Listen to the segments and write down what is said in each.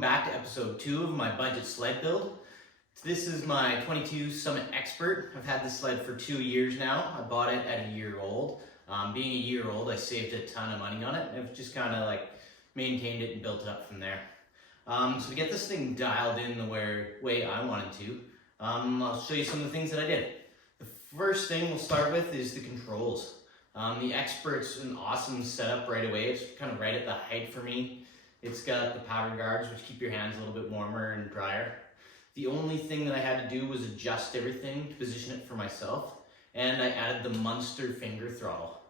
welcome back to episode 2 of my budget sled build. This is my 22 Summit Expert. I've had this sled for 2 years now. I bought it at a year old. Being a year old, I saved a ton of money on it. I've just kind of like maintained it and built it up from there. So to get this thing dialed in the way I wanted to, I'll show you some of the things that I did. The first thing we'll start with is the controls. The Expert's an awesome setup right away. It's kind of right at the height for me. It's got the powder guards, which keep your hands a little bit warmer and drier. The only thing that I had to do was adjust everything to position it for myself, and I added the Munster finger throttle.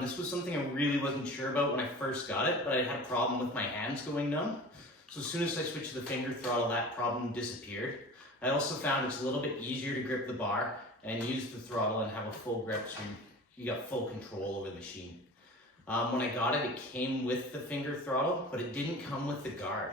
This was something I really wasn't sure about when I first got it, but I had a problem with my hands going numb. So as soon as I switched to the finger throttle, that problem disappeared. I also found it's a little bit easier to grip the bar and use the throttle and have a full grip, so you got full control over the machine. When I got it, it came with the finger throttle, but it didn't come with the guard.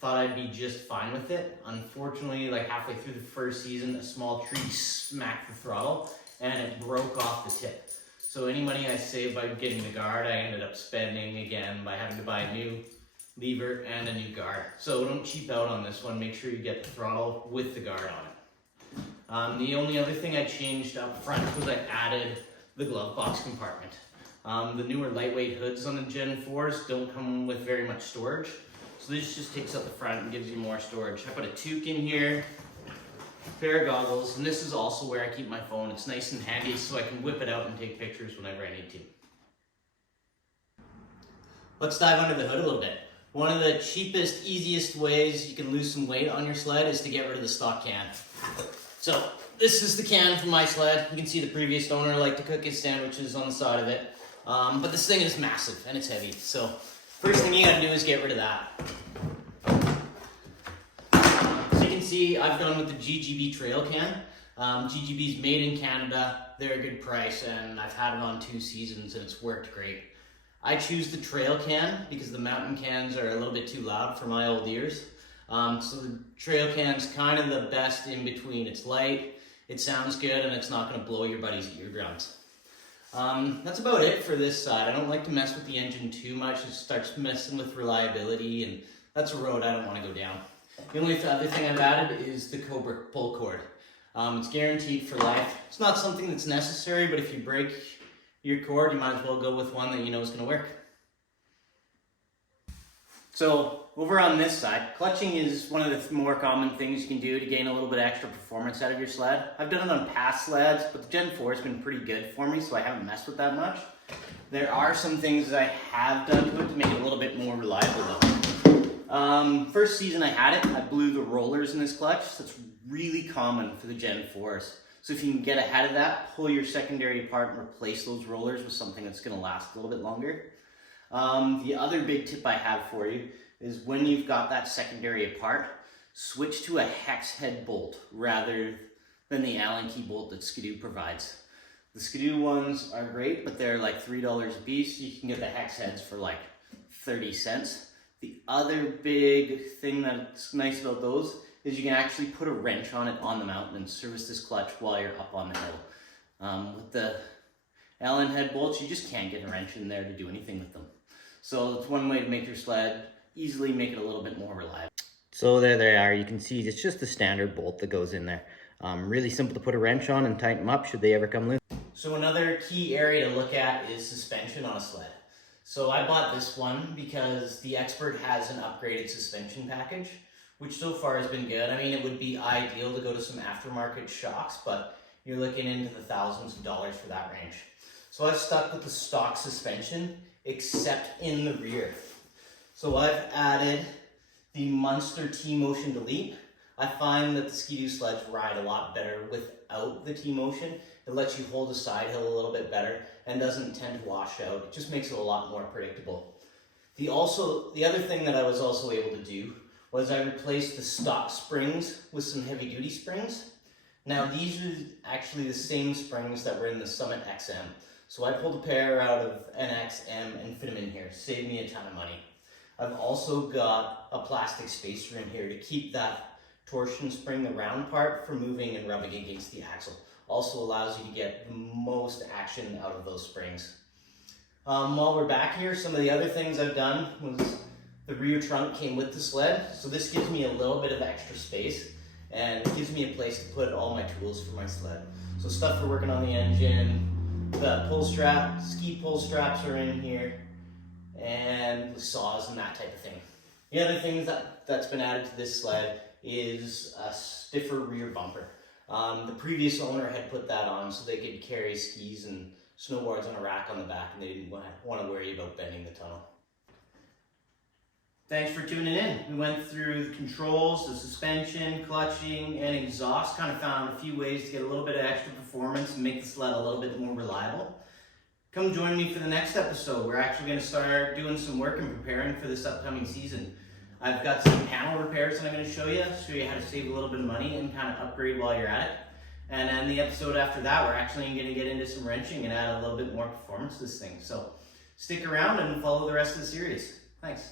Thought I'd be just fine with it. Unfortunately, like halfway through the first season, a small tree smacked the throttle and it broke off the tip. So any money I saved by getting the guard, I ended up spending again by having to buy a new lever and a new guard. So don't cheap out on this one. Make sure you get the throttle with the guard on it. The only other thing I changed up front was I added the glove box compartment. The newer lightweight hoods on the Gen 4s don't come with very much storage. So this just takes up the front and gives you more storage. I put a toque in here, a pair of goggles, and this is also where I keep my phone. It's nice and handy so I can whip it out and take pictures whenever I need to. Let's dive under the hood a little bit. One of the cheapest, easiest ways you can lose some weight on your sled is to get rid of the stock can. So this is the can from my sled. You can see the previous owner liked to cook his sandwiches on the side of it. But this thing is massive and it's heavy. So first thing you gotta do is get rid of that. So you can see I've gone with the GGB trail can. GGB's made in Canada. They're a good price and I've had it on 2 seasons and it's worked great. I choose the trail can because the mountain cans are a little bit too loud for my old ears. So the trail can's kind of the best in between. It's light, it sounds good, and it's not gonna blow your buddy's eardrums. That's about it for this side. I don't like to mess with the engine too much. It starts messing with reliability, and that's a road I don't want to go down. The only other thing I've added is the Cobra pull cord. It's guaranteed for life. It's not something that's necessary, but if you break your cord, you might as well go with one that you know is going to work. So over on this side, clutching is one of the more common things you can do to gain a little bit extra performance out of your sled. I've done it on past sleds, but the Gen 4 has been pretty good for me, so I haven't messed with that much. There are some things that I have done to it to make it a little bit more reliable though. First season I had it, I blew the rollers in this clutch. That's really common for the Gen 4s. So if you can get ahead of that, pull your secondary apart and replace those rollers with something that's going to last a little bit longer. The other big tip I have for you is when you've got that secondary apart, switch to a hex head bolt rather than the Allen key bolt that Skidoo provides. The Skidoo ones are great, but they're like $3 a piece. You can get the hex heads for like 30 cents. The other big thing that's nice about those is you can actually put a wrench on it on the mountain and service this clutch while you're up on the hill. With the Allen head bolts, you just can't get a wrench in there to do anything with them. So it's one way to make your sled easily make it a little bit more reliable. So there they are. You can see it's just the standard bolt that goes in there. Really simple to put a wrench on and tighten them up should they ever come loose. So another key area to look at is suspension on a sled. So I bought this one because the Expert has an upgraded suspension package, which so far has been good. I mean, it would be ideal to go to some aftermarket shocks, but you're looking into the thousands of dollars for that range. So I've stuck with the stock suspension, except in the rear. So I've added the Munster T-Motion Delete. I find that the Skidoo sleds ride a lot better without the T-Motion. It lets you hold the side hill a little bit better and doesn't tend to wash out. It just makes it a lot more predictable. The other thing that I was also able to do was I replaced the stock springs with some heavy duty springs. Now these are actually the same springs that were in the Summit XM. So I pulled a pair out of NXM and fit them in here. Saved me a ton of money. I've also got a plastic spacer in here to keep that torsion spring, the round part, from moving and rubbing against the axle. Also allows you to get the most action out of those springs. While we're back here, some of the other things I've done was The rear trunk came with the sled, so this gives me a little bit of extra space and it gives me a place to put all my tools for my sled. So stuff for working on the engine, the pull strap, ski pull straps are in here, and the saws and that type of thing. The other things that's been added to this sled is a stiffer rear bumper. The previous owner had put that on so they could carry skis and snowboards on a rack on the back and they didn't want to worry about bending the tunnel. Thanks for tuning in. We went through the controls, the suspension, clutching, and exhaust. Kind of found a few ways to get a little bit of extra performance and make the sled a little bit more reliable. Come join me for the next episode. We're actually going to start doing some work and preparing for this upcoming season. I've got some panel repairs that I'm going to show you how to save a little bit of money and kind of upgrade while you're at it. And then the episode after that, we're actually going to get into some wrenching and add a little bit more performance to this thing. So stick around and follow the rest of the series. Thanks.